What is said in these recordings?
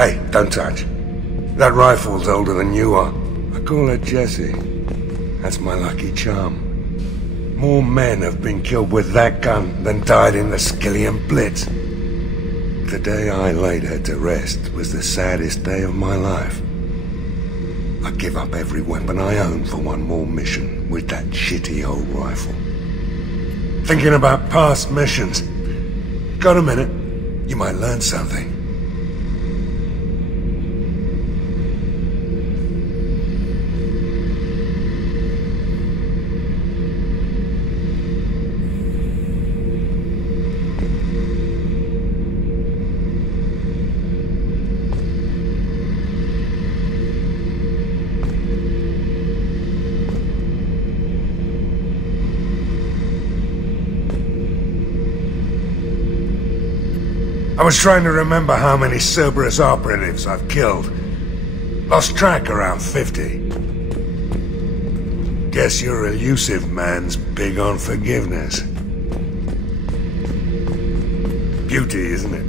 Hey, don't touch. That rifle's older than you are. I call her Jessie. That's my lucky charm. More men have been killed with that gun than died in the Skillian Blitz. The day I laid her to rest was the saddest day of my life. I give up every weapon I own for one more mission with that shitty old rifle. Thinking about past missions. Got a minute? You might learn something. I was trying to remember how many Cerberus operatives I've killed. Lost track around 50. Guess your elusive man's big on forgiveness. Beauty, isn't it?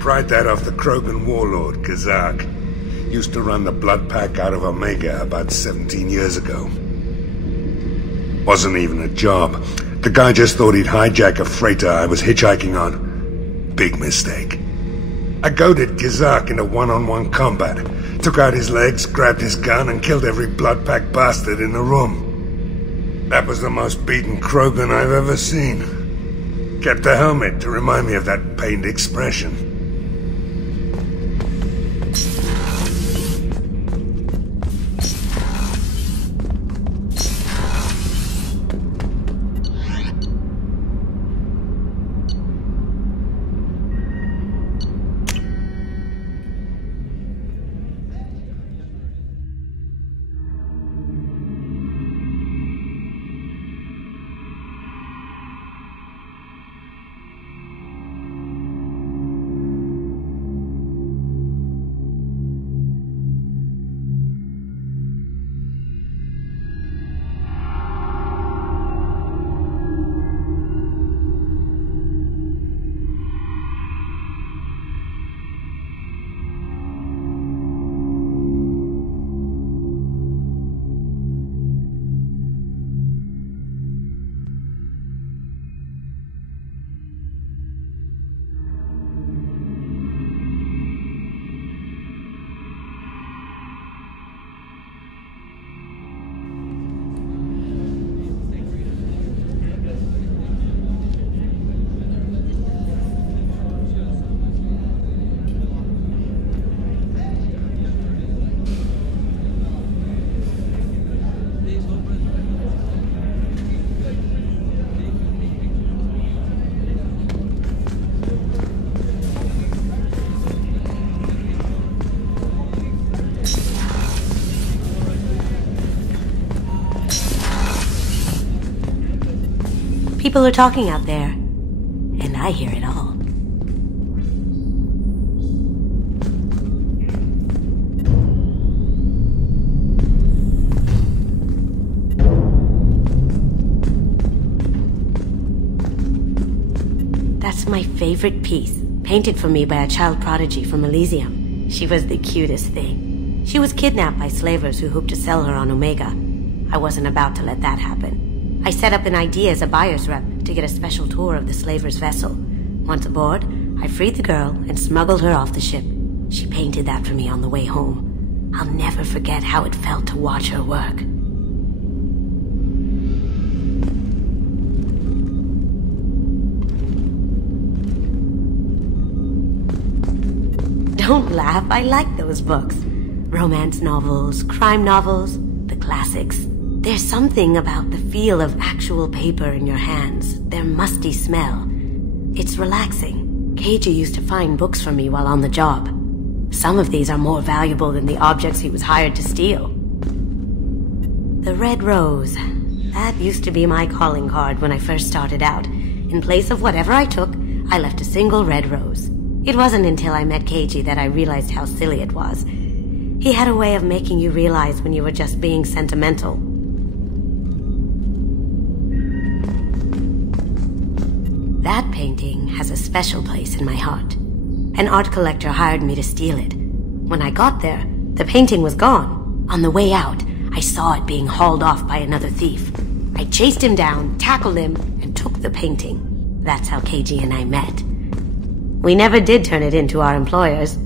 Pried that off the Krogan warlord, Kazak. Used to run the blood pack out of Omega about 17 years ago. Wasn't even a job. The guy just thought he'd hijack a freighter I was hitchhiking on. Big mistake. I goaded Kazak into one-on-one combat. Took out his legs, grabbed his gun, and killed every blood-packed bastard in the room. That was the most beaten Krogan I've ever seen. Kept a helmet to remind me of that pained expression. People are talking out there, and I hear it all. That's my favorite piece, painted for me by a child prodigy from Elysium. She was the cutest thing. She was kidnapped by slavers who hoped to sell her on Omega. I wasn't about to let that happen. I set up an idea as a buyer's rep to get a special tour of the slaver's vessel. Once aboard, I freed the girl and smuggled her off the ship. She painted that for me on the way home. I'll never forget how it felt to watch her work. Don't laugh, I like those books. Romance novels, crime novels, the classics. There's something about the feel of actual paper in your hands, their musty smell. It's relaxing. Keiji used to find books for me while on the job. Some of these are more valuable than the objects he was hired to steal. The red rose. That used to be my calling card when I first started out. In place of whatever I took, I left a single red rose. It wasn't until I met Keiji that I realized how silly it was. He had a way of making you realize when you were just being sentimental. That painting has a special place in my heart. An art collector hired me to steal it. When I got there, the painting was gone. On the way out, I saw it being hauled off by another thief. I chased him down, tackled him, and took the painting. That's how KG and I met. We never did turn it in to our employers.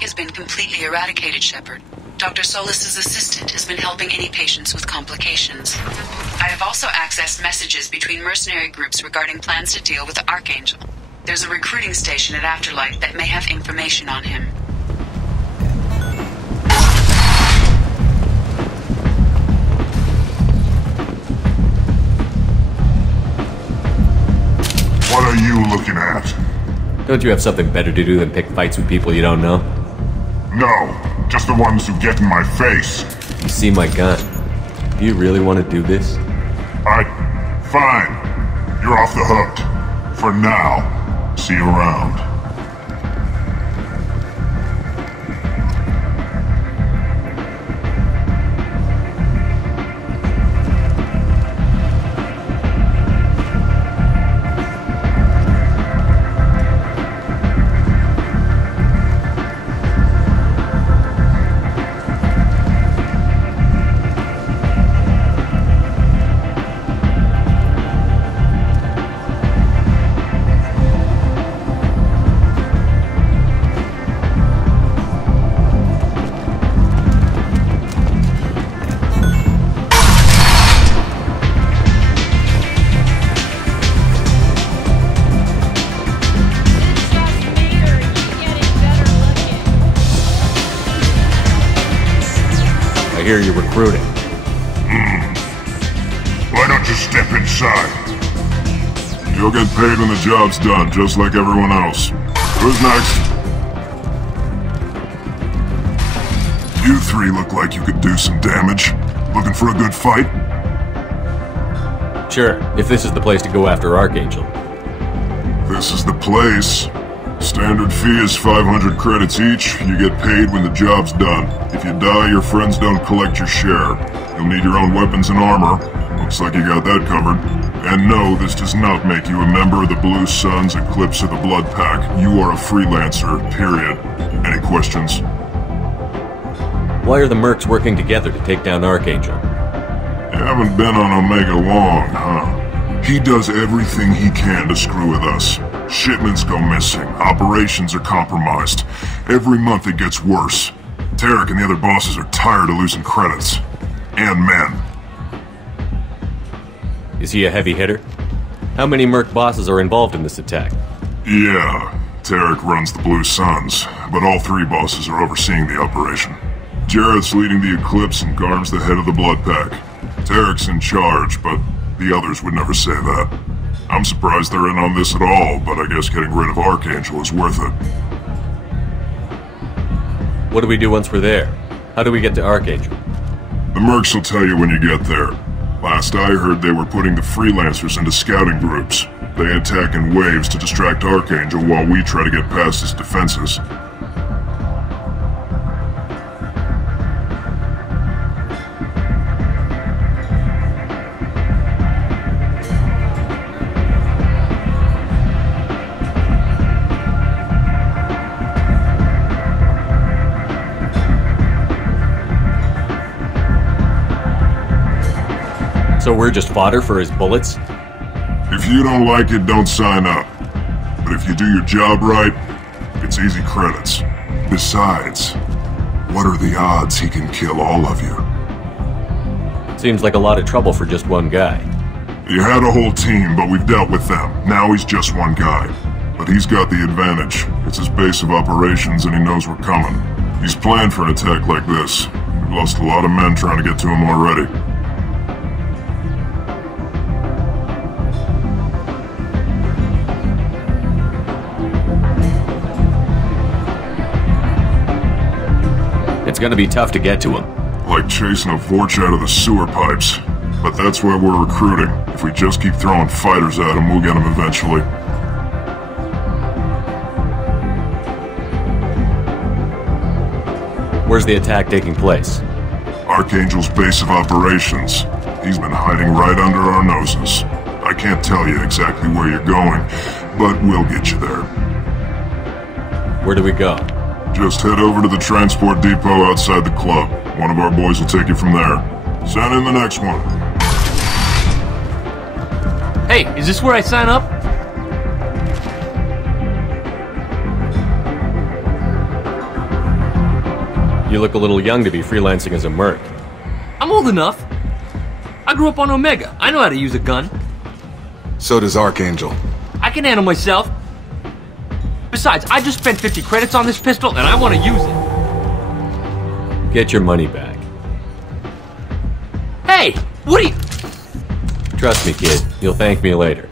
Has been completely eradicated, Shepard. Dr. Solis's assistant has been helping any patients with complications. I have also accessed messages between mercenary groups regarding plans to deal with the Archangel. There's a recruiting station at Afterlight that may have information on him. What are you looking at? Don't you have something better to do than pick fights with people you don't know? No, just the ones who get in my face. You see my gun. Do you really want to do this? Fine. You're off the hook. For now. See you around. hear you're recruiting. Why don't you step inside? You'll get paid when the job's done, just like everyone else. Who's next? You three look like you could do some damage. Looking for a good fight? Sure, if this is the place to go after Archangel. This is the place. Standard fee is 500 credits each. You get paid when the job's done. If you die, your friends don't collect your share. You'll need your own weapons and armor. Looks like you got that covered. And no, this does not make you a member of the Blue Suns, Eclipse, or the Blood Pack. You are a freelancer, period. Any questions? Why are the mercs working together to take down Archangel? You haven't been on Omega long, huh? He does everything he can to screw with us. Shipments go missing, operations are compromised. Every month it gets worse. Tarek and the other bosses are tired of losing credits. And men. Is he a heavy hitter? How many merc bosses are involved in this attack? Yeah, Tarek runs the Blue Suns, but all three bosses are overseeing the operation. Jarrett's leading the Eclipse and Garm's the head of the Blood Pack. Tarek's in charge, but the others would never say that. I'm surprised they're in on this at all, but I guess getting rid of Archangel is worth it. What do we do once we're there? How do we get to Archangel? The mercs will tell you when you get there. Last I heard, they were putting the freelancers into scouting groups. They attack in waves to distract Archangel while we try to get past his defenses. So we're just fodder for his bullets? If you don't like it, don't sign up. But if you do your job right, it's easy credits. Besides, what are the odds he can kill all of you? Seems like a lot of trouble for just one guy. He had a whole team, but we've dealt with them. Now he's just one guy. But he's got the advantage. It's his base of operations and he knows we're coming. He's planned for an attack like this. We've lost a lot of men trying to get to him already. It's gonna be tough to get to him. Like chasing a Vorch out of the sewer pipes. But that's why we're recruiting. If we just keep throwing fighters at him, we'll get him eventually. Where's the attack taking place? Archangel's base of operations. He's been hiding right under our noses. I can't tell you exactly where you're going, but we'll get you there. Where do we go? Just head over to the transport depot outside the club. One of our boys will take you from there. Send in the next one. Hey, is this where I sign up? You look a little young to be freelancing as a merc. I'm old enough. I grew up on Omega. I know how to use a gun. So does Archangel. I can handle myself. Besides, I just spent 50 credits on this pistol and I want to use it. Get your money back. Hey, what are you... Trust me, kid. You'll thank me later.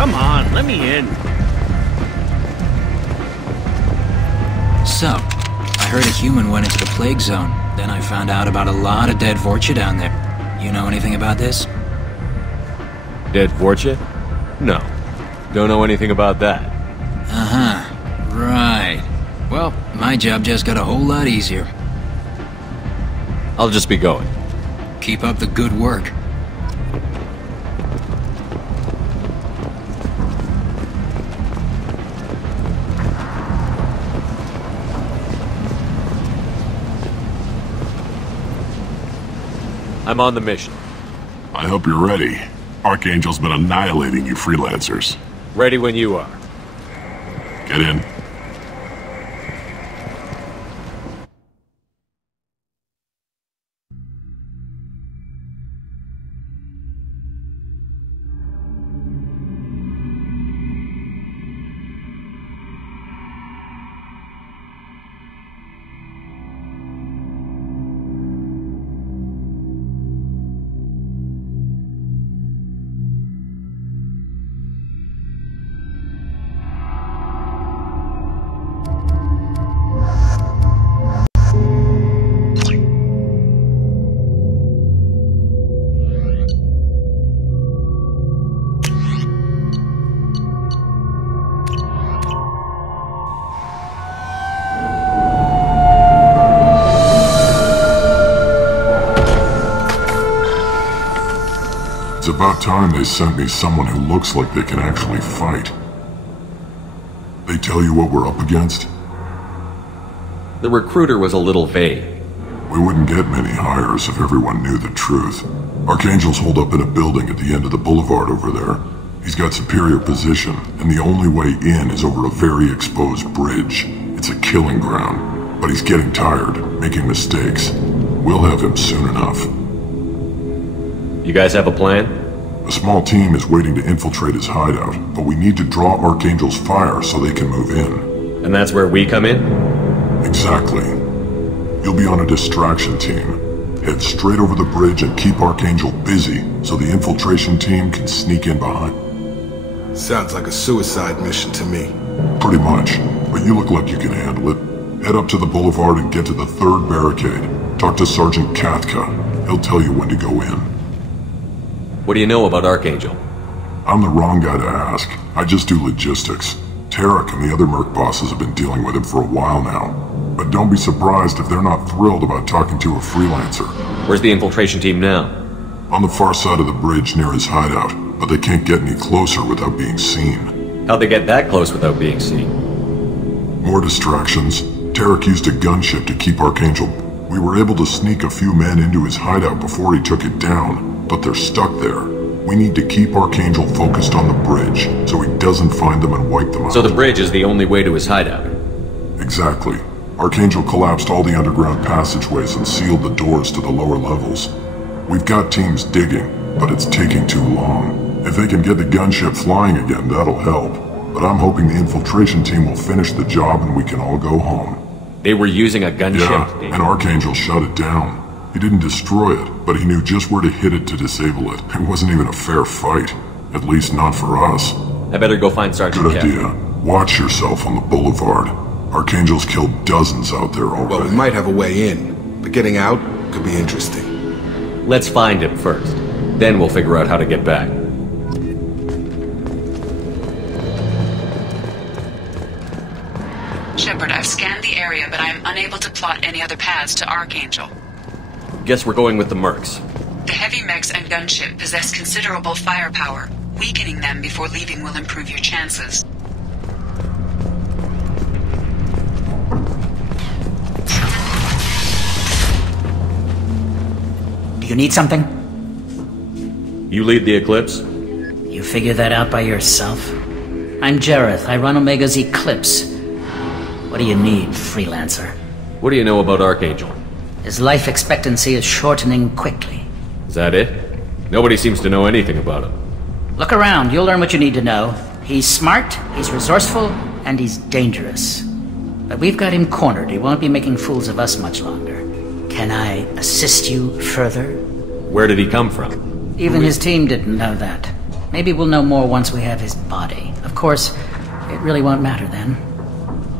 Come on, let me in. So, I heard a human went into the plague zone. Then I found out about a lot of dead Vorcha down there. You know anything about this? Dead Vorcha? No. Don't know anything about that. Uh-huh. Right. Well, my job just got a whole lot easier. I'll just be going. Keep up the good work. I'm on the mission. I hope you're ready. Archangel's been annihilating you freelancers. Ready when you are. Get in. It's about time they sent me someone who looks like they can actually fight. They tell you what we're up against? The recruiter was a little vague. We wouldn't get many hires if everyone knew the truth. Archangel's holed up in a building at the end of the boulevard over there. He's got superior position, and the only way in is over a very exposed bridge. It's a killing ground, but he's getting tired, making mistakes. We'll have him soon enough. You guys have a plan? A small team is waiting to infiltrate his hideout, but we need to draw Archangel's fire so they can move in. And that's where we come in? Exactly. You'll be on a distraction team. Head straight over the bridge and keep Archangel busy so the infiltration team can sneak in behind. Sounds like a suicide mission to me. Pretty much, but you look like you can handle it. Head up to the boulevard and get to the third barricade. Talk to Sergeant Katka. He'll tell you when to go in. What do you know about Archangel? I'm the wrong guy to ask. I just do logistics. Tarek and the other Merc bosses have been dealing with him for a while now. But don't be surprised if they're not thrilled about talking to a freelancer. Where's the infiltration team now? On the far side of the bridge near his hideout, but they can't get any closer without being seen. How'd they get that close without being seen? More distractions. Tarek used a gunship to keep Archangel. We were able to sneak a few men into his hideout before he took it down, but they're stuck there. We need to keep Archangel focused on the bridge, so he doesn't find them and wipe them out. So the bridge is the only way to his hideout? Exactly. Archangel collapsed all the underground passageways and sealed the doors to the lower levels. We've got teams digging, but it's taking too long. If they can get the gunship flying again, that'll help. But I'm hoping the infiltration team will finish the job and we can all go home. They were using a gunship? Yeah, and Archangel shut it down. He didn't destroy it, but he knew just where to hit it to disable it. It wasn't even a fair fight. At least not for us. I better go find Sergeant Good idea. Watch yourself on the boulevard. Archangel's killed dozens out there already. Well, we might have a way in, but getting out could be interesting. Let's find him first. Then we'll figure out how to get back. Shepard, I've scanned the area, but I am unable to plot any other paths to Archangel. Guess we're going with the Mercs. The heavy mechs and gunship possess considerable firepower. Weakening them before leaving will improve your chances. Do you need something? You lead the Eclipse? You figure that out by yourself? I'm Jareth. I run Omega's Eclipse. What do you need, freelancer? What do you know about Archangel? His life expectancy is shortening quickly. Is that it? Nobody seems to know anything about him. Look around, you'll learn what you need to know. He's smart, he's resourceful, and he's dangerous. But we've got him cornered. He won't be making fools of us much longer. Can I assist you further? Where did he come from? Even his team didn't know that. Maybe we'll know more once we have his body. Of course, it really won't matter then.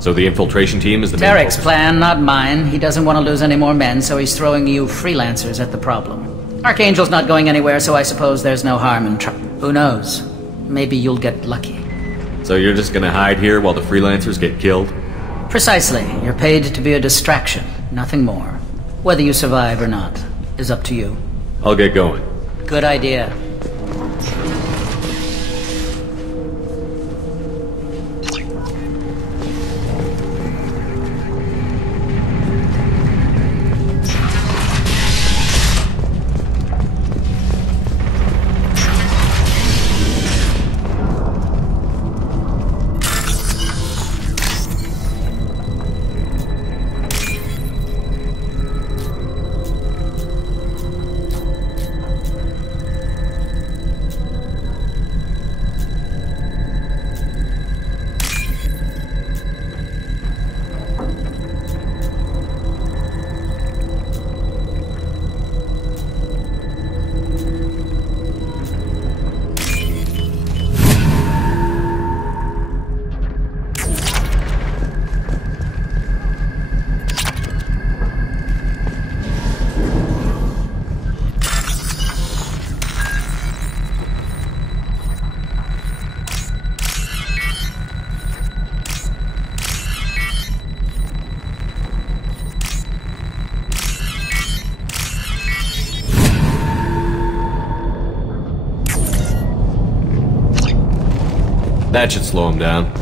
So the infiltration team is the main Tarek's focus? plan, not mine. He doesn't want to lose any more men, so he's throwing you freelancers at the problem. Archangel's not going anywhere, so I suppose there's no harm in Who knows? Maybe you'll get lucky. So you're just gonna hide here while the freelancers get killed? Precisely. You're paid to be a distraction, nothing more. Whether you survive or not is up to you. I'll get going. Good idea. That should slow him down.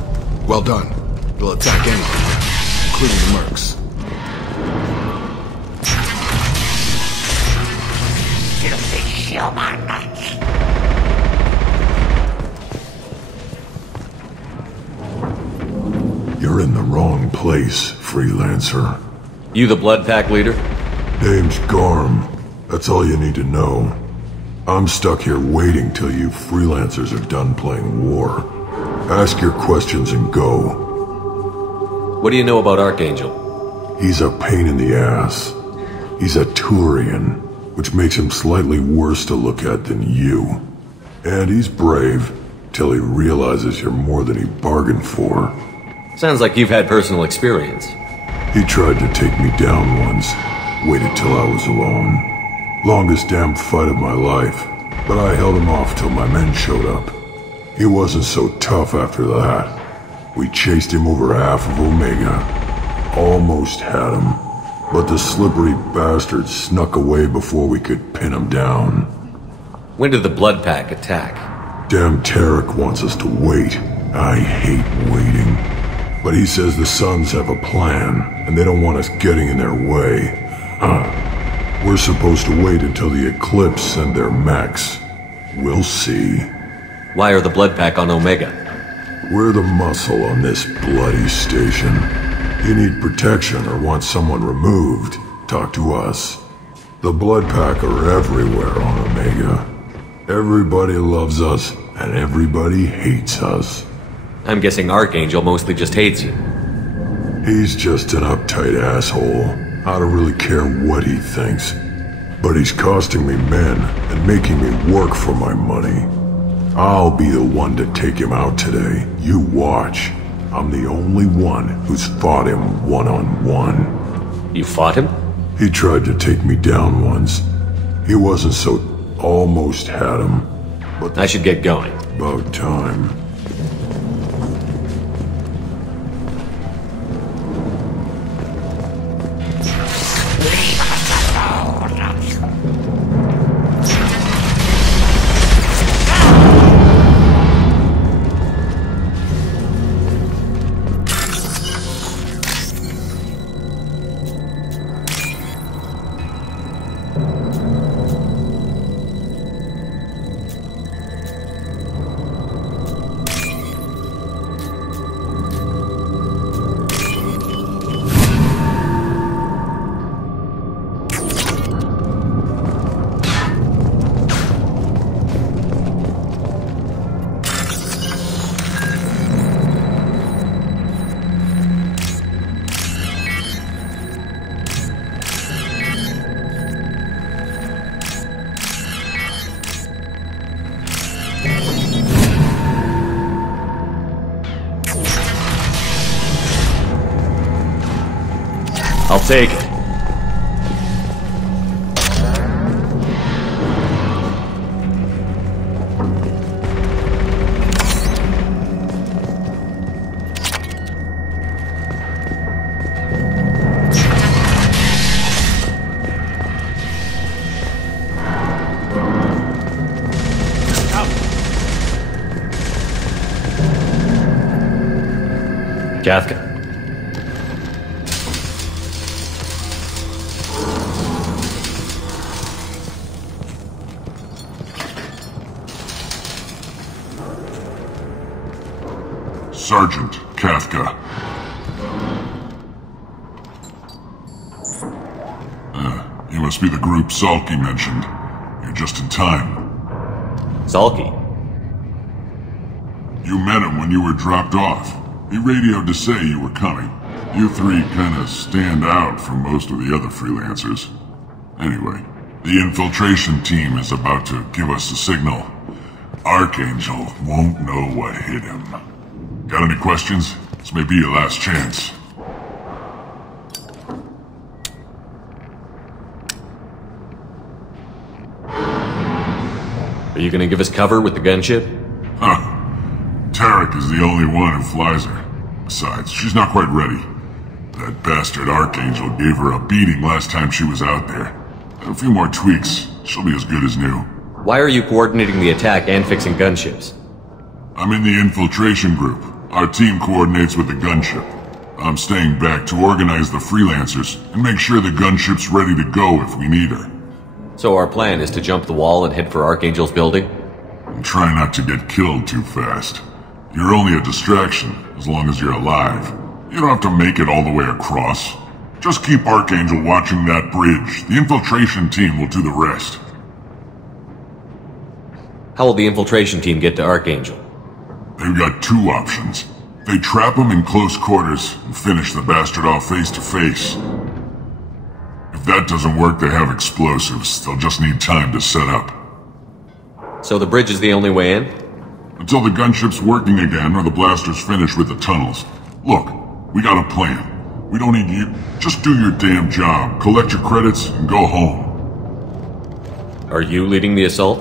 Well done. They'll attack anything, including the mercs. You're in the wrong place, freelancer. You the Blood Pack leader? Name's Garm. That's all you need to know. I'm stuck here waiting till you freelancers are done playing war. Ask your questions and go. What do you know about Archangel? He's a pain in the ass. He's a Turian, which makes him slightly worse to look at than you. And he's brave, till he realizes you're more than he bargained for. Sounds like you've had personal experience. He tried to take me down once. Waited till I was alone. Longest damn fight of my life. But I held him off till my men showed up. He wasn't so tough after that. We chased him over half of Omega. Almost had him. But the slippery bastard snuck away before we could pin him down. When did the Blood Pack attack? Damn Tarek wants us to wait. I hate waiting. But he says the Suns have a plan, and they don't want us getting in their way. We're supposed to wait until the Eclipse send their mechs. We'll see. Why are the Blood Pack on Omega? We're the muscle on this bloody station. You need protection or want someone removed, talk to us. The Blood Pack are everywhere on Omega. Everybody loves us, and everybody hates us. I'm guessing Archangel mostly just hates you. He's just an uptight asshole. I don't really care what he thinks. But he's costing me men and making me work for my money. I'll be the one to take him out today. You watch. I'm the only one who's fought him one-on-one. You fought him? He tried to take me down once. He wasn't so... almost had him. But I should get going. About time. I'll take it. Kafka. Sergeant Kafka. You must be the group Salky mentioned. You're just in time. Salky? You met him when you were dropped off. He radioed to say you were coming. You three kinda stand out from most of the other freelancers. Anyway, the infiltration team is about to give us a signal. Archangel won't know what hit him. Got any questions? This may be your last chance. Are you gonna give us cover with the gunship? Huh. Tarek is the only one who flies her. Besides, she's not quite ready. That bastard Archangel gave her a beating last time she was out there. A few more tweaks, she'll be as good as new. Why are you coordinating the attack and fixing gunships? I'm in the infiltration group. Our team coordinates with the gunship. I'm staying back to organize the freelancers and make sure the gunship's ready to go if we need her. So our plan is to jump the wall and head for Archangel's building? And try not to get killed too fast. You're only a distraction, as long as you're alive. You don't have to make it all the way across. Just keep Archangel watching that bridge. The infiltration team will do the rest. How will the infiltration team get to Archangel? They've got two options. They trap him in close quarters and finish the bastard off face to face. If that doesn't work, they have explosives. They'll just need time to set up. So the bridge is the only way in? Until the gunship's working again or the blasters finish with the tunnels. Look, we got a plan. We don't need you. Just do your damn job, collect your credits, and go home. Are you leading the assault?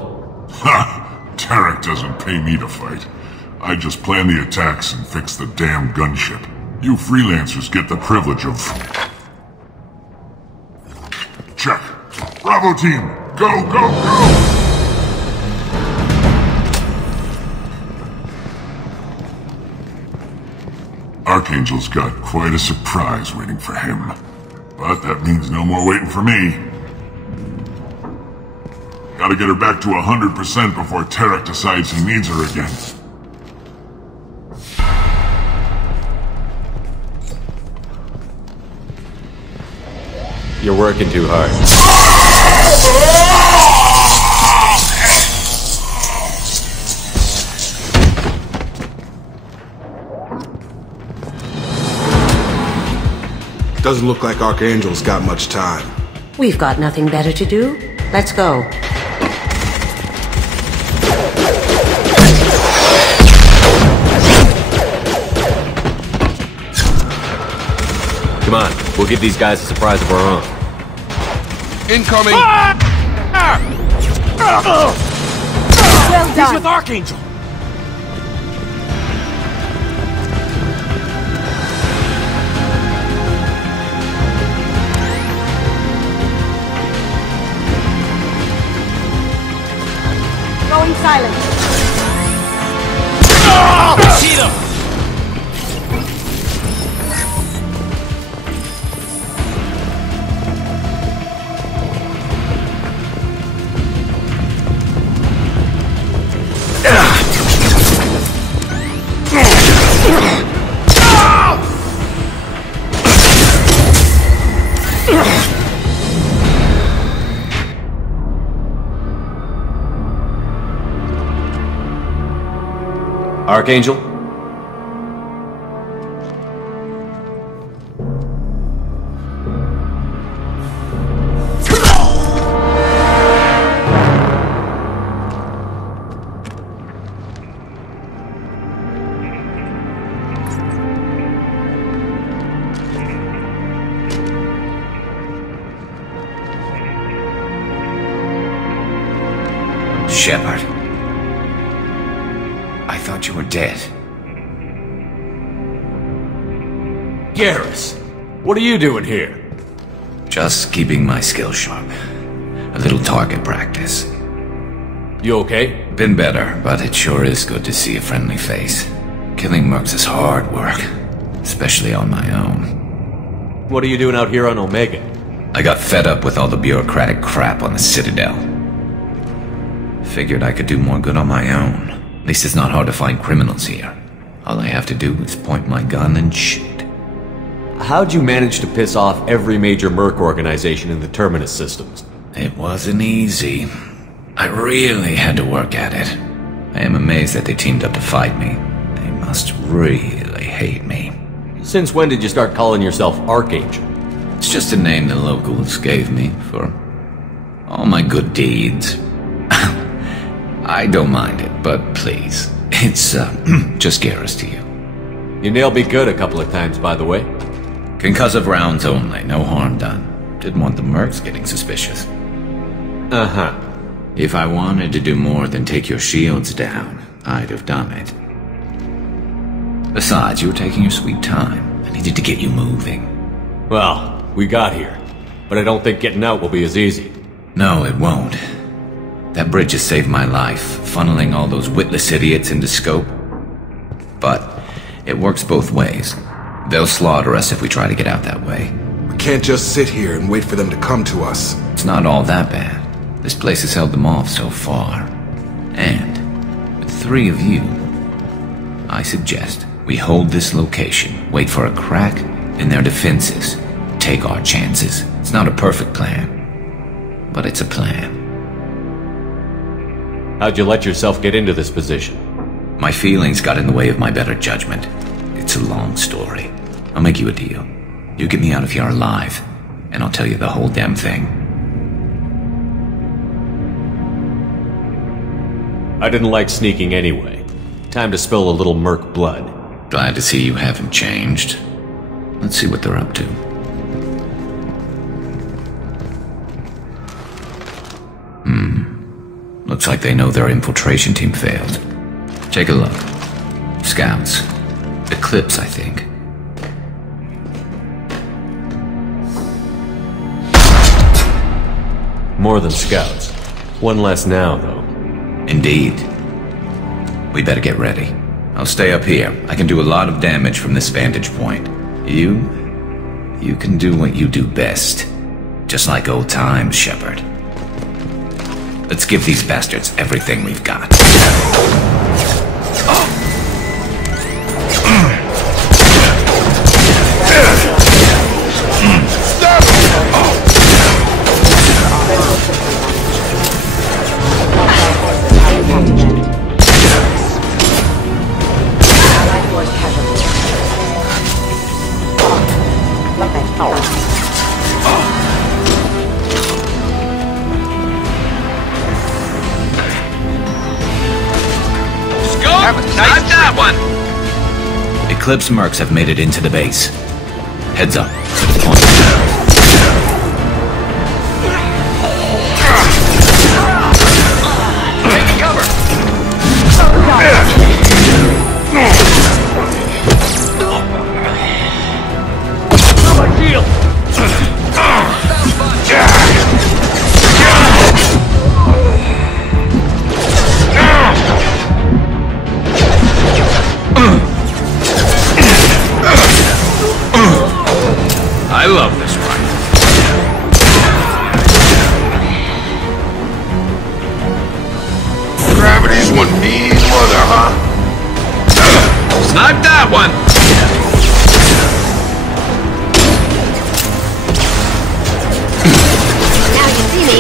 Ha! Tarek doesn't pay me to fight. I just plan the attacks and fix the damn gunship. You freelancers get the privilege of... Check. Bravo team! Go, go, go! Archangel's got quite a surprise waiting for him. But that means no more waiting for me. Gotta get her back to 100% before Tarek decides he needs her again. You're working too hard. Doesn't look like Archangel's got much time. We've got nothing better to do. Let's go. Come on, we'll give these guys a surprise of our own. Incoming! Well done. He's with Archangel! Going silent. Hit him! Archangel? Shepard. I thought you were dead. Garrus, what are you doing here? Just keeping my skills sharp. A little target practice. You okay? Been better, but it sure is good to see a friendly face. Killing mercs is hard work, especially on my own. What are you doing out here on Omega? I got fed up with all the bureaucratic crap on the Citadel. Figured I could do more good on my own. At least it's not hard to find criminals here. All I have to do is point my gun and shoot. How'd you manage to piss off every major merc organization in the Terminus systems? It wasn't easy. I really had to work at it. I am amazed that they teamed up to fight me. They must really hate me. Since when did you start calling yourself Archangel? It's just a name the locals gave me for all my good deeds. I don't mind it, but please, it's just Garrus to you. You nailed me good a couple of times, by the way. Concussive rounds only, no harm done. Didn't want the mercs getting suspicious. Uh-huh. If I wanted to do more than take your shields down, I'd have done it. Besides, you were taking your sweet time. I needed to get you moving. Well, we got here. But I don't think getting out will be as easy. No, it won't. That bridge has saved my life, funneling all those witless idiots into scope. It works both ways. They'll slaughter us if we try to get out that way. We can't just sit here and wait for them to come to us. It's not all that bad. This place has held them off so far. And, with 3 of you, I suggest we hold this location, wait for a crack in their defenses, take our chances. It's not a perfect plan, but it's a plan. How'd you let yourself get into this position? My feelings got in the way of my better judgment. It's a long story. I'll make you a deal. You get me out of here alive, and I'll tell you the whole damn thing. I didn't like sneaking anyway. Time to spill a little merc blood. Glad to see you haven't changed. Let's see what they're up to. Looks like they know their infiltration team failed. Take a look. Scouts. Eclipse, I think. More than scouts. One less now, though. Indeed. We better get ready. I'll stay up here. I can do a lot of damage from this vantage point. You can do what you do best. Just like old times, Shepard. Let's give these bastards everything we've got. Eclipse mercs have made it into the base. Heads up, to the point. Take cover! I love this rifle. Gravity's one mean mother, huh? Snipe that one! Now you see me.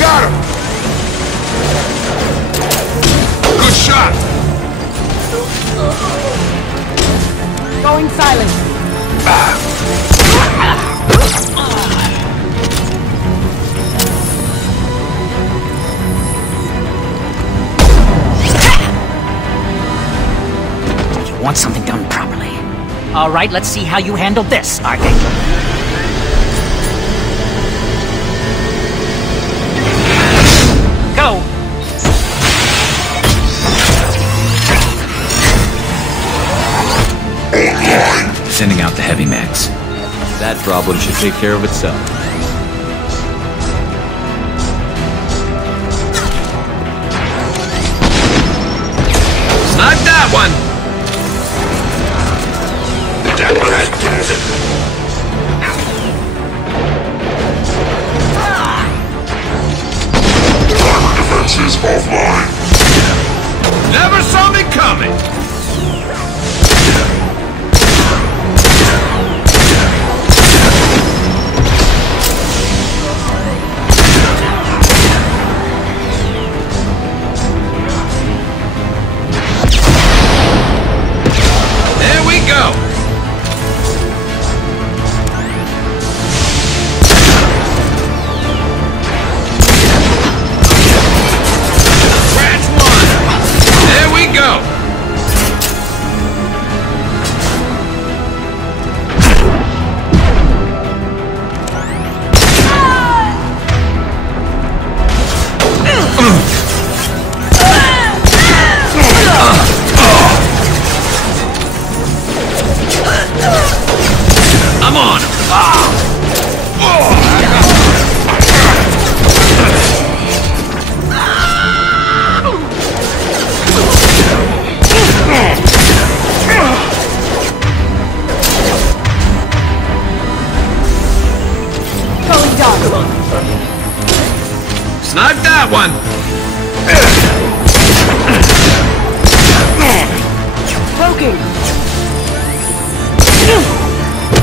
Got him! Good shot! Going silent. You want something done properly. All right, let's see how you handle this, Archangel. Go! Sending out the heavy max. That problem should take care of itself. Snipe that one! Defenses offline. Never saw me coming! There we go! Scratch one! There we go! that one! Poking!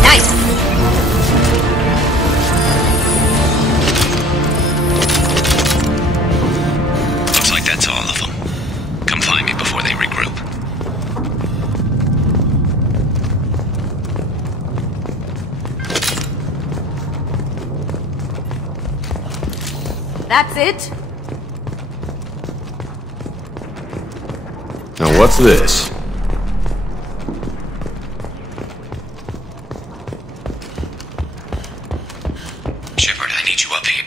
Nice! Looks like that's all of them. Come find me before they regroup. That's it? Now what's this? Shepard, I need you up here.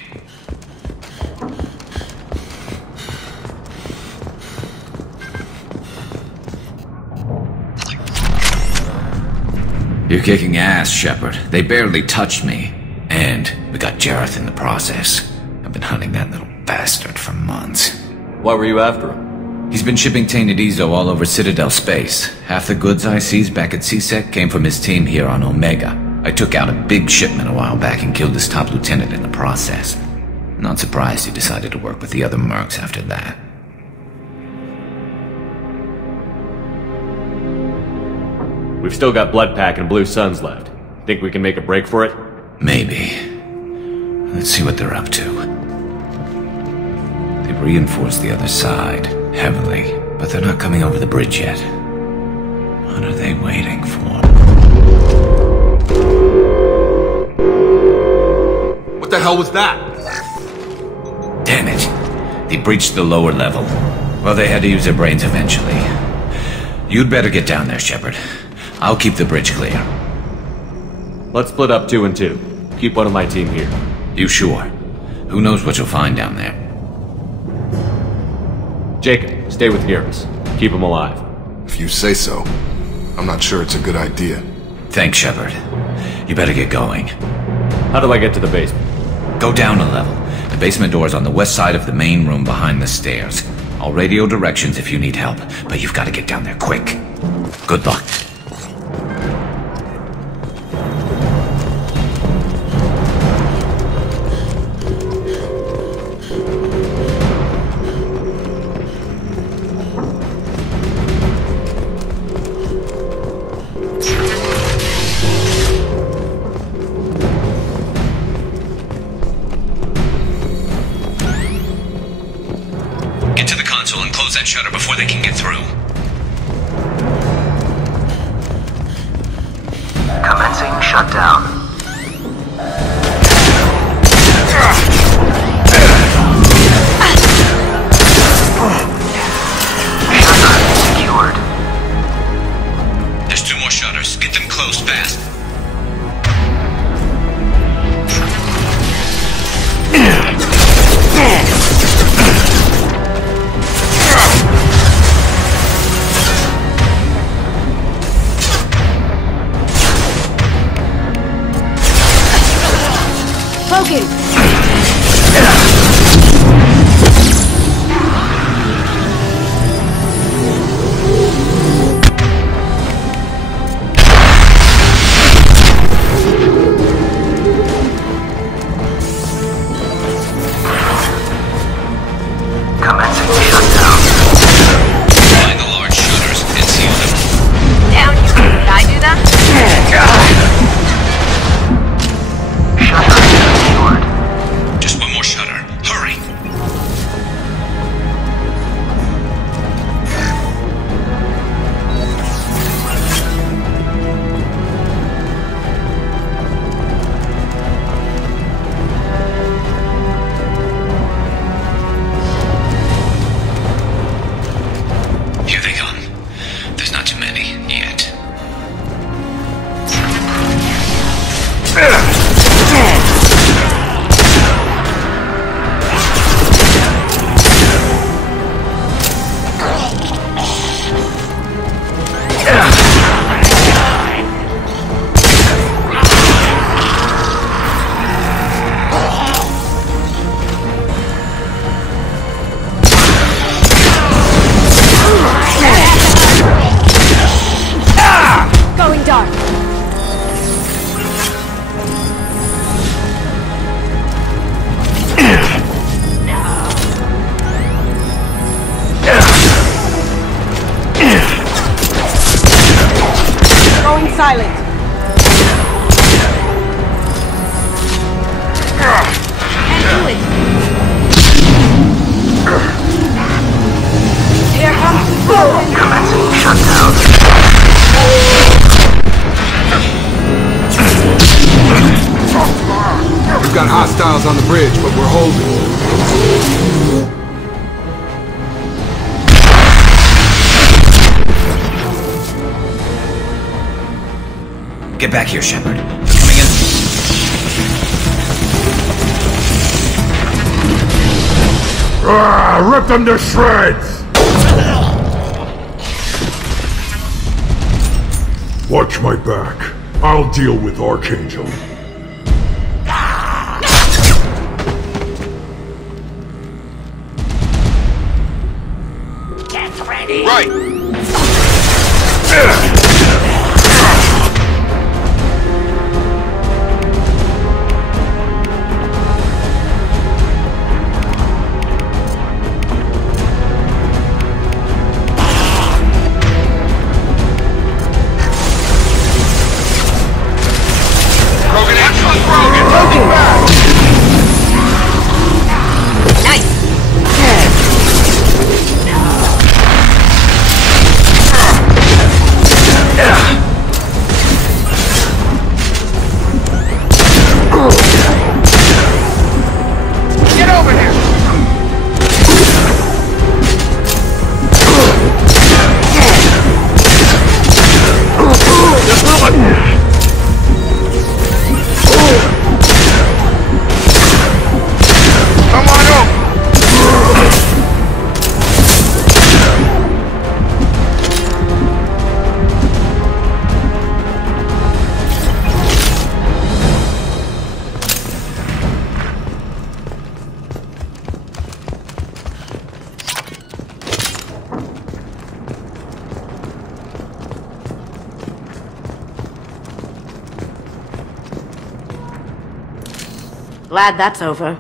You're kicking ass, Shepard. They barely touched me. And we got Jareth in the process. I've been hunting that little bastard for months. Why were you after him? He's been shipping tainted Ezo all over Citadel space. Half the goods I seized back at CSEC came from his team here on Omega. I took out a big shipment a while back and killed his top lieutenant in the process. Not surprised he decided to work with the other mercs after that. We've still got Bloodpack and Blue Suns left. Think we can make a break for it? Maybe. Let's see what they're up to. They've reinforced the other side, heavily, but they're not coming over the bridge yet. What are they waiting for? What the hell was that? Damn it. They breached the lower level. Well, they had to use their brains eventually. You'd better get down there, Shepard. I'll keep the bridge clear. Let's split up 2 and 2. Keep one of my team here. You sure? Who knows what you'll find down there? Jacob, stay with Garrus. Keep him alive. If you say so. I'm not sure it's a good idea. Thanks, Shepard. You better get going. How do I get to the basement? Go down a level. The basement door is on the west side of the main room behind the stairs. I'll radio directions if you need help, but you've got to get down there quick. Good luck. Get to the console and close that shutter before they can get through. Commencing shutdown. Shutdown secured. There's 2 more shutters. Get them closed fast. Commencing shutdown. We've got hostiles on the bridge, but we're holding. Get back here, Shepard. Coming in. Rip them to shreds! Watch my back. I'll deal with Archangel. Get ready! Right! Glad that's over.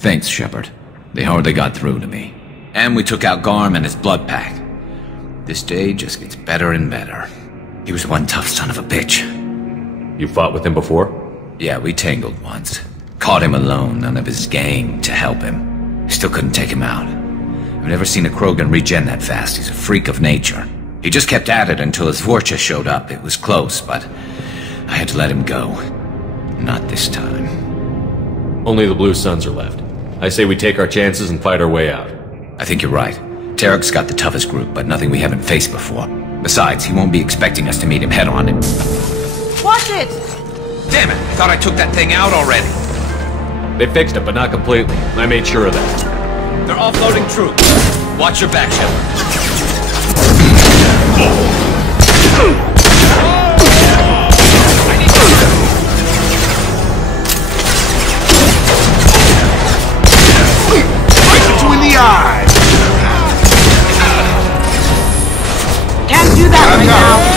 Thanks, Shepard. They hardly got through to me. And we took out Garm and his blood pack. This day just gets better and better. He was one tough son of a bitch. You fought with him before? Yeah, we tangled once. Caught him alone, none of his gang to help him. Still couldn't take him out. I've never seen a Krogan regen that fast. He's a freak of nature. He just kept at it until his Vorcha showed up. It was close, but I had to let him go. Not this time. Only the Blue Suns are left. I say we take our chances and fight our way out. I think you're right. Tarek's got the toughest group, but nothing we haven't faced before. Besides, he won't be expecting us to meet him head-on and... Watch it! Damn it! I thought I took that thing out already. They fixed it, but not completely. I made sure of that. They're offloading troops. Watch your back, Shepard. Can't do that right now.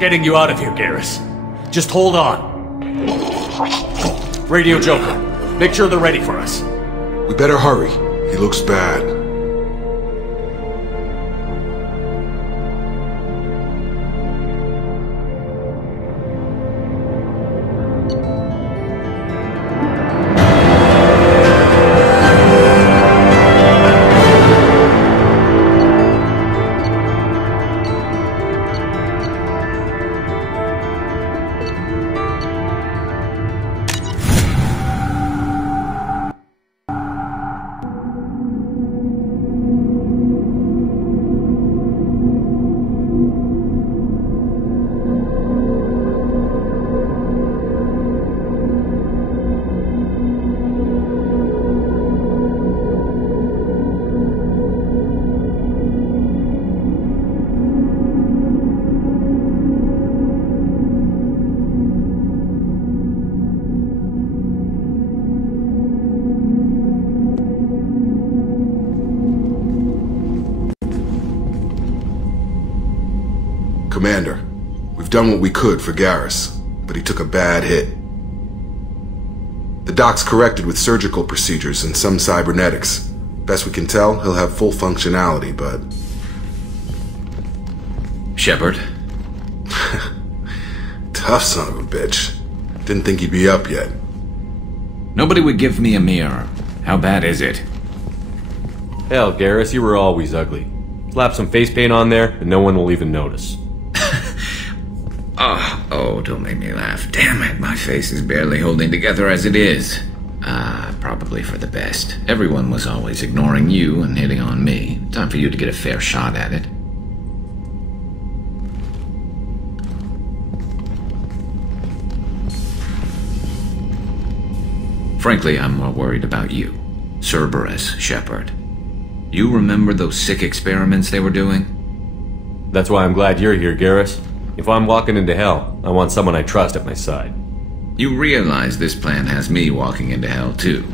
getting you out of here, Garrus. Just hold on. Radio Joker, make sure they're ready for us. We better hurry. He looks bad. Commander, we've done what we could for Garrus, but he took a bad hit. The doc's corrected with surgical procedures and some cybernetics. Best we can tell, he'll have full functionality, but... Shepard? Tough son of a bitch. Didn't think he'd be up yet. Nobody would give me a mirror. How bad is it? Hell, Garrus, you were always ugly. Slap some face paint on there, and no one will even notice. Oh, don't make me laugh. Damn it, my face is barely holding together as it is. Probably for the best. Everyone was always ignoring you and hitting on me. Time for you to get a fair shot at it. Frankly, I'm more worried about you. Cerberus, Shepard. You remember those sick experiments they were doing? That's why I'm glad you're here, Garrus. If I'm walking into hell, I want someone I trust at my side. You realize this plan has me walking into hell, too.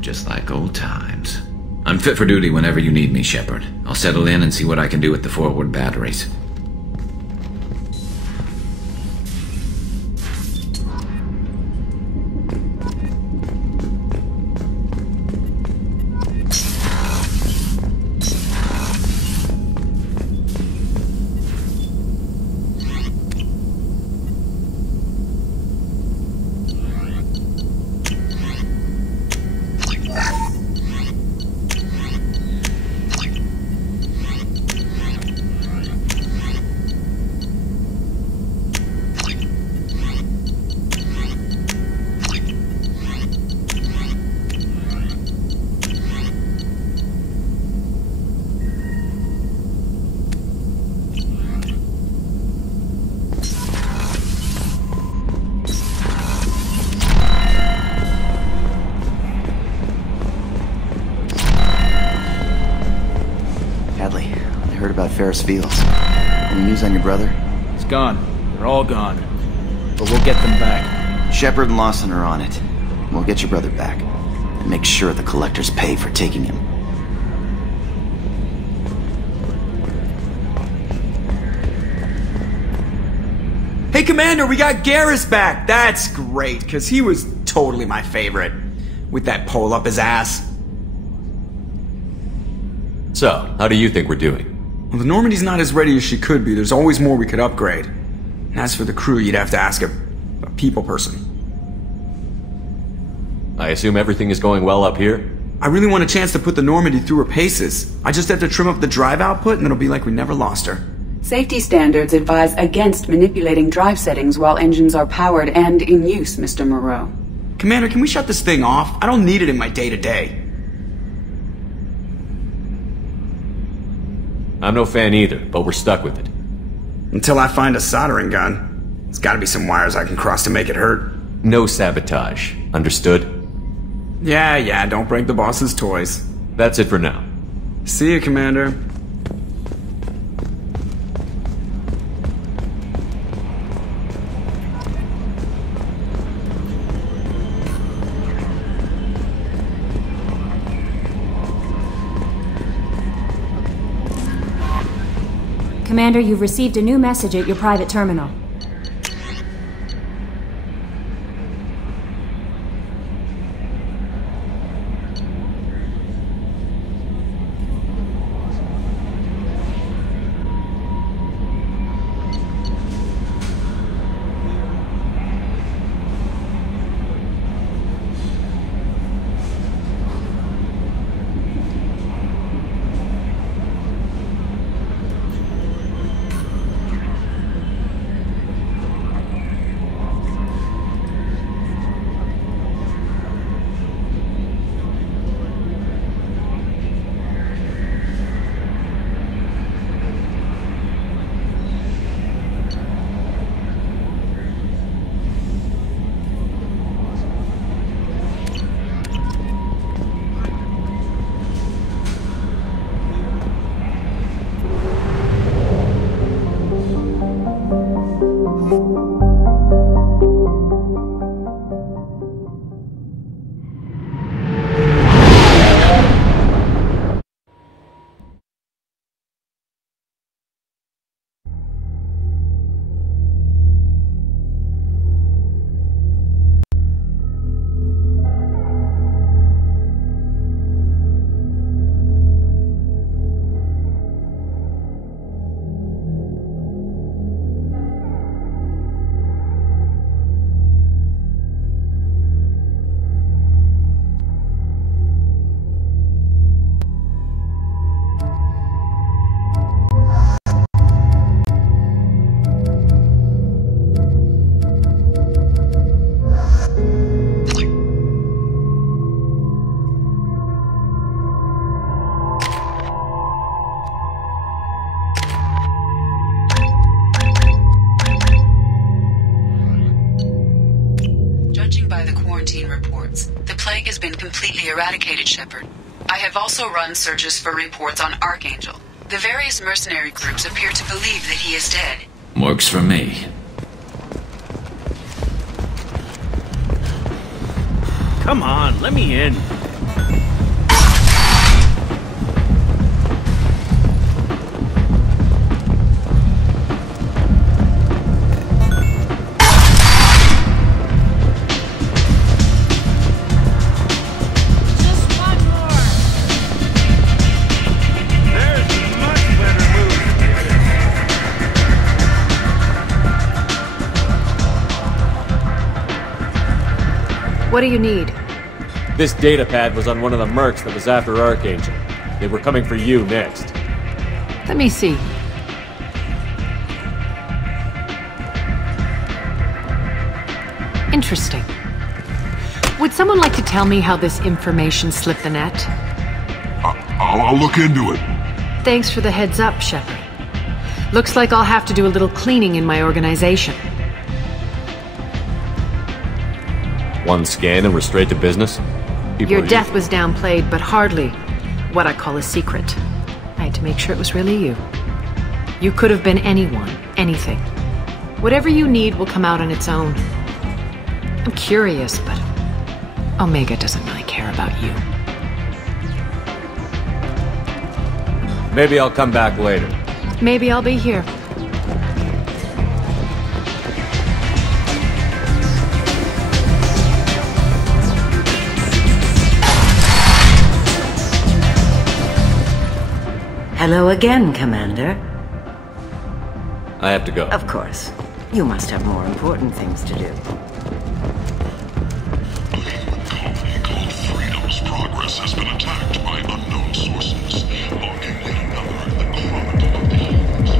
Just like old times. I'm fit for duty whenever you need me, Shepard. I'll settle in and see what I can do with the forward batteries. Ferris Fields. Any news on your brother? He's gone. They're all gone. But we'll get them back. Shepard and Lawson are on it. We'll get your brother back. And make sure the collectors pay for taking him. Hey, Commander, we got Garrus back! That's great, because he was totally my favorite. With that pole up his ass. So, how do you think we're doing? Well, the Normandy's not as ready as she could be. There's always more we could upgrade. And as for the crew, you'd have to ask a people person. I assume everything is going well up here? I really want a chance to put the Normandy through her paces. I just have to trim up the drive output and it'll be like we never lost her. Safety standards advise against manipulating drive settings while engines are powered and in use, Mr. Moreau. Commander, can we shut this thing off? I don't need it in my day-to-day. I'm no fan either, but we're stuck with it. Until I find a soldering gun. There's gotta be some wires I can cross to make it hurt. No sabotage. Understood? Yeah, don't break the boss's toys. That's it for now. See you, Commander. Commander, you've received a new message at your private terminal. Eradicated, Shepard. I have also run searches for reports on Archangel. The various mercenary groups appear to believe that he is dead. Works for me. Come on, let me in. What do you need? This data pad was on one of the mercs that was after Archangel. They were coming for you next. Let me see. Interesting. Would someone like to tell me how this information slipped the net? I'll look into it. Thanks for the heads up, Shepard. Looks like I'll have to do a little cleaning in my organization. One scan and we're straight to business? Your death was downplayed, but hardly what I call a secret. I had to make sure it was really you. You could have been anyone, anything. Whatever you need will come out on its own. I'm curious, but Omega doesn't really care about you. Maybe I'll come back later. Maybe I'll be here. Hello again, Commander. I have to go. Of course. You must have more important things to do. Freedom's progress has been attacked by unknown sources, marking yet another in the chronicle of the humans.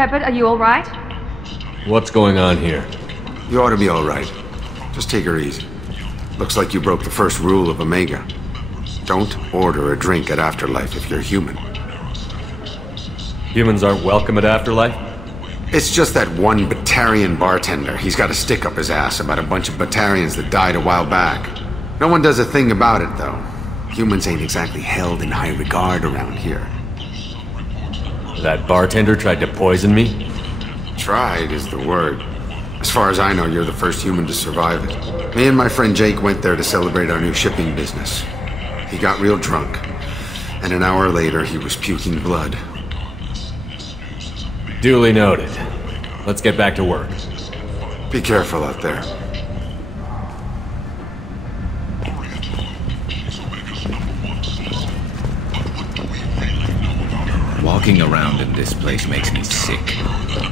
Shepard, are you alright? What's going on here? You ought to be alright. Just take her easy. Looks like you broke the first rule of Omega. Don't order a drink at Afterlife if you're human. Humans aren't welcome at Afterlife? It's just that one Batarian bartender. He's got a stick up his ass about a bunch of Batarians that died a while back. No one does a thing about it, though. Humans ain't exactly held in high regard around here. That bartender tried to poison me? Tried is the word. As far as I know, you're the first human to survive it. Me and my friend Jake went there to celebrate our new shipping business. He got real drunk, and an hour later he was puking blood. Duly noted. Let's get back to work. Be careful out there. Walking around in this place makes me sick.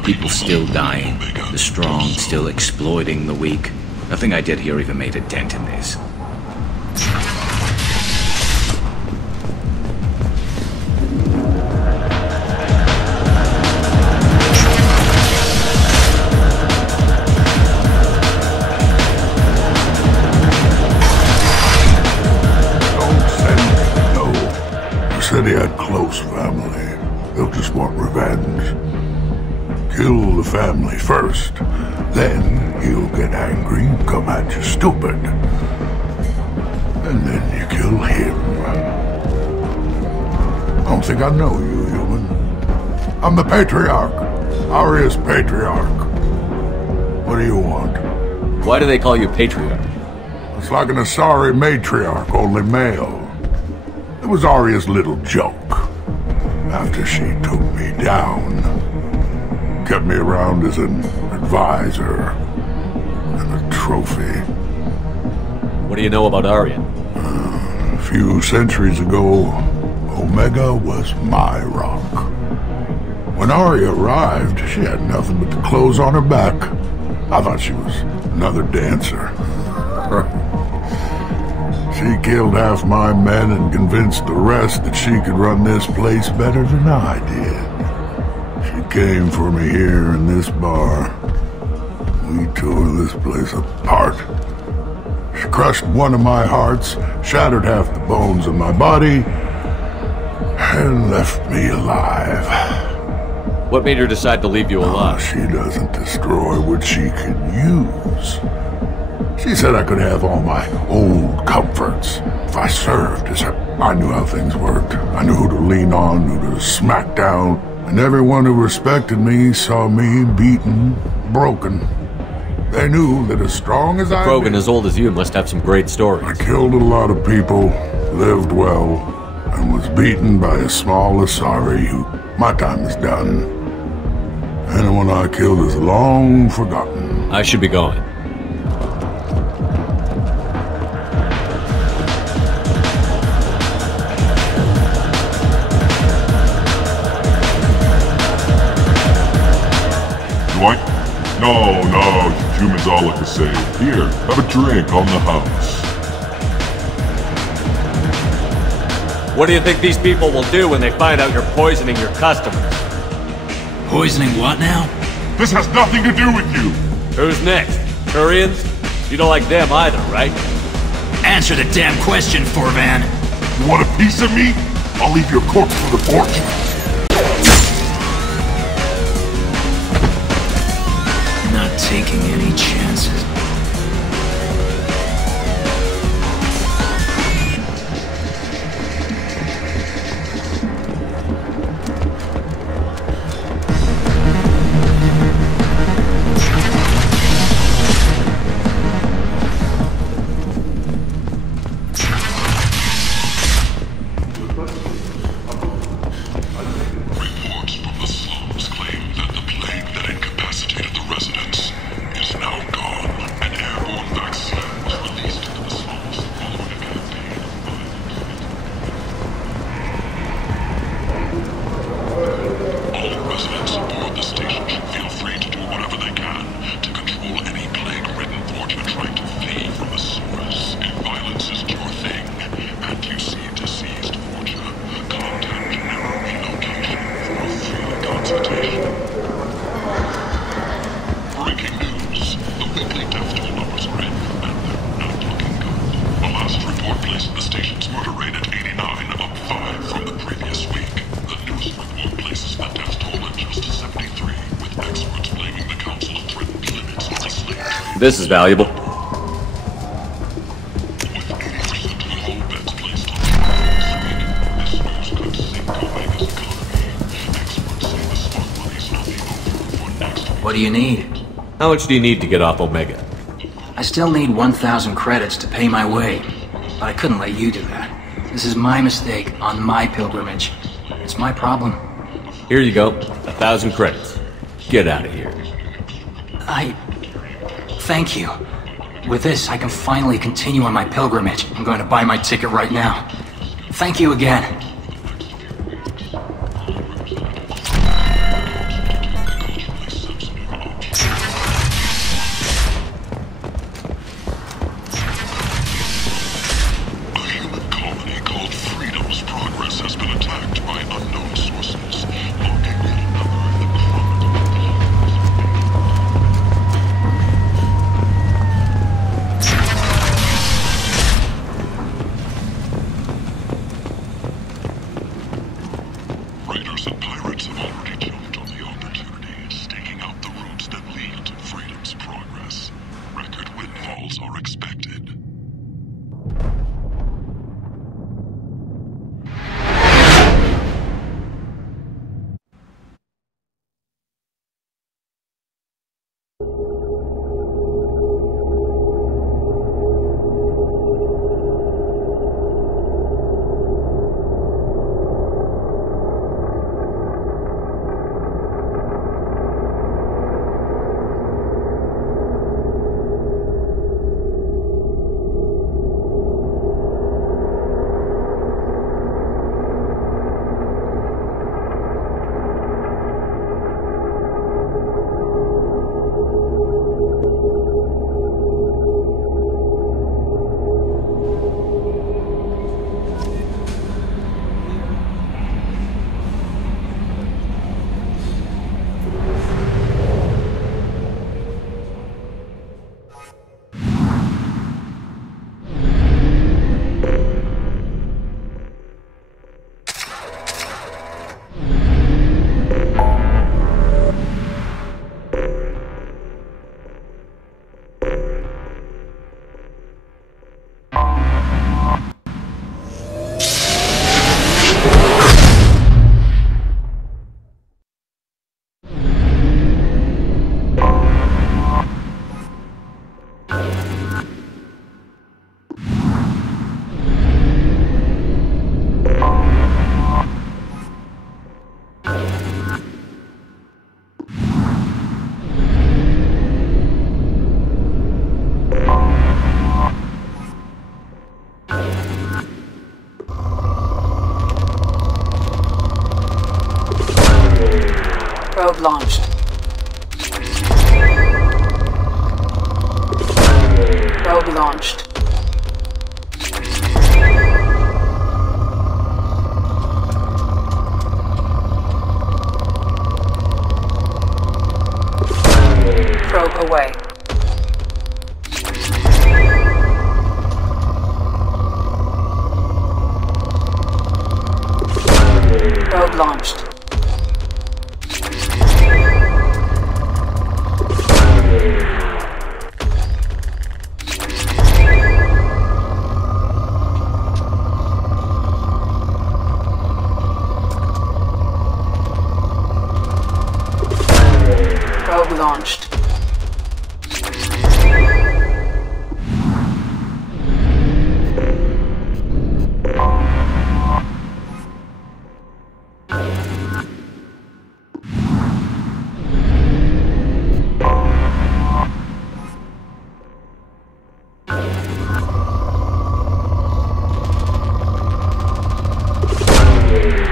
People still dying, the strong still exploiting the weak. Nothing I did here even made a dent in this. Said he had close family. They'll just want revenge. Kill the family first. Then he'll get angry and come at you stupid. And then you kill him. I don't think I know you, human. I'm the Patriarch. Aria's Patriarch. What do you want? Why do they call you Patriarch? It's like an Asari matriarch, only male. It was Aria's little joke. After she took me down, kept me around as an advisor and a trophy. What do you know about Aria? A few centuries ago, Omega was my rock. When Aria arrived, she had nothing but the clothes on her back. I thought she was another dancer. She killed half my men and convinced the rest that she could run this place better than I did. She came for me here in this bar. We tore this place apart. She crushed one of my hearts, shattered half the bones in my body, and left me alive. What made her decide to leave you alive? She doesn't destroy what she can use. She said I could have all my old comforts if I served as her. I knew how things worked. I knew who to lean on, who to smack down. And everyone who respected me saw me beaten, broken. They knew that as strong as I was... Krogan as old as you must have some great stories. I killed a lot of people, lived well, and was beaten by a small Asari who... My time is done. Anyone I killed is long forgotten. I should be going. No, humans all look the same. Here, have a drink on the house. What do you think these people will do when they find out you're poisoning your customers? Poisoning what now? This has nothing to do with you! Who's next? Turians? You don't like them either, right? Answer the damn question, Forvan. You want a piece of me? I'll leave your corpse for the fortune. Taking any chances. Reports from the slums claim that the plague that incapacitated the residents is now This is valuable. What do you need? How much do you need to get off Omega? I still need 1,000 credits to pay my way, but I couldn't let you do that. This is my mistake on my pilgrimage. It's my problem. Here you go. 1,000 credits. Get out of here. Thank you. With this, I can finally continue on my pilgrimage. I'm going to buy my ticket right now. Thank you again. Probe launched. Probe launched. Probe away. Probe launched. Probe launched.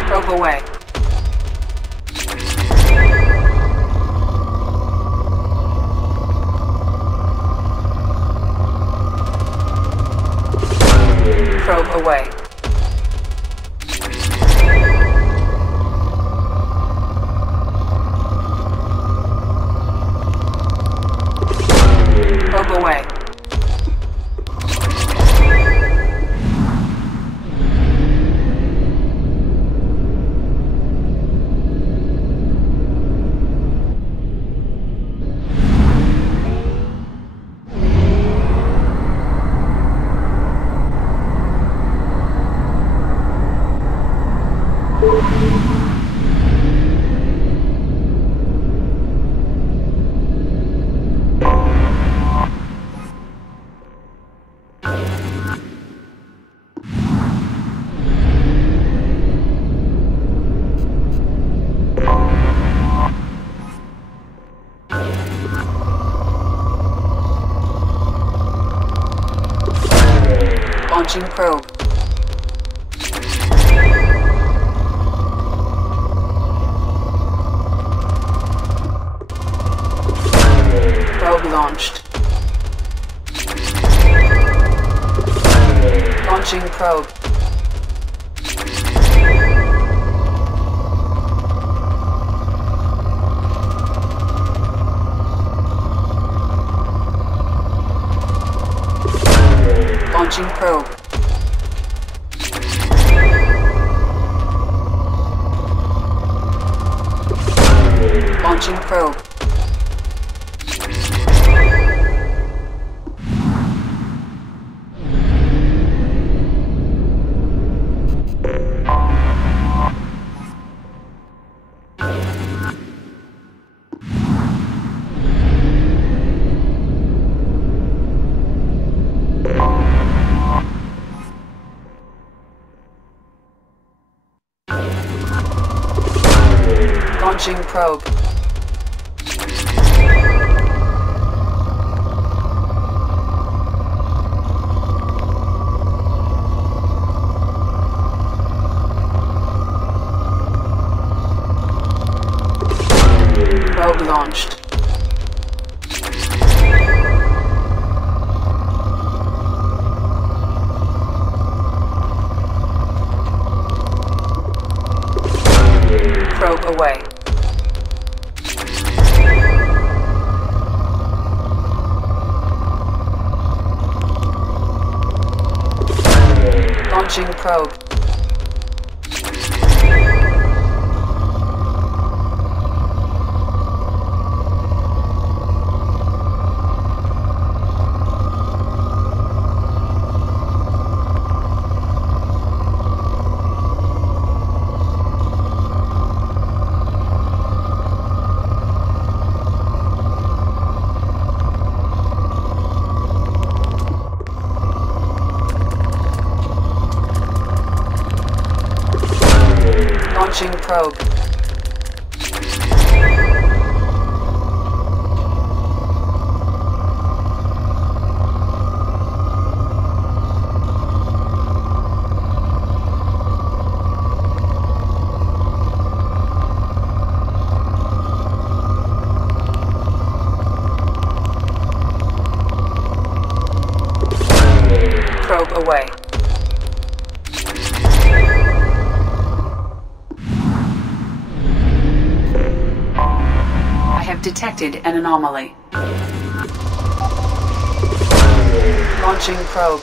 Probe away. Probe away. Probe away. Launching probe. Probe launched. Launching probe. Launching probe. Launching probe. Launching probe. Probe launched. Probe away. Launching probe. Launching probe. Probe away. Detected an anomaly. Launching probe.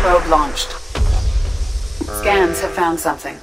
Probe launched. Scans have found something.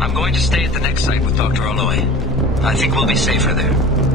I'm going to stay at the next site with Dr. Aloy. I think we'll be safer there.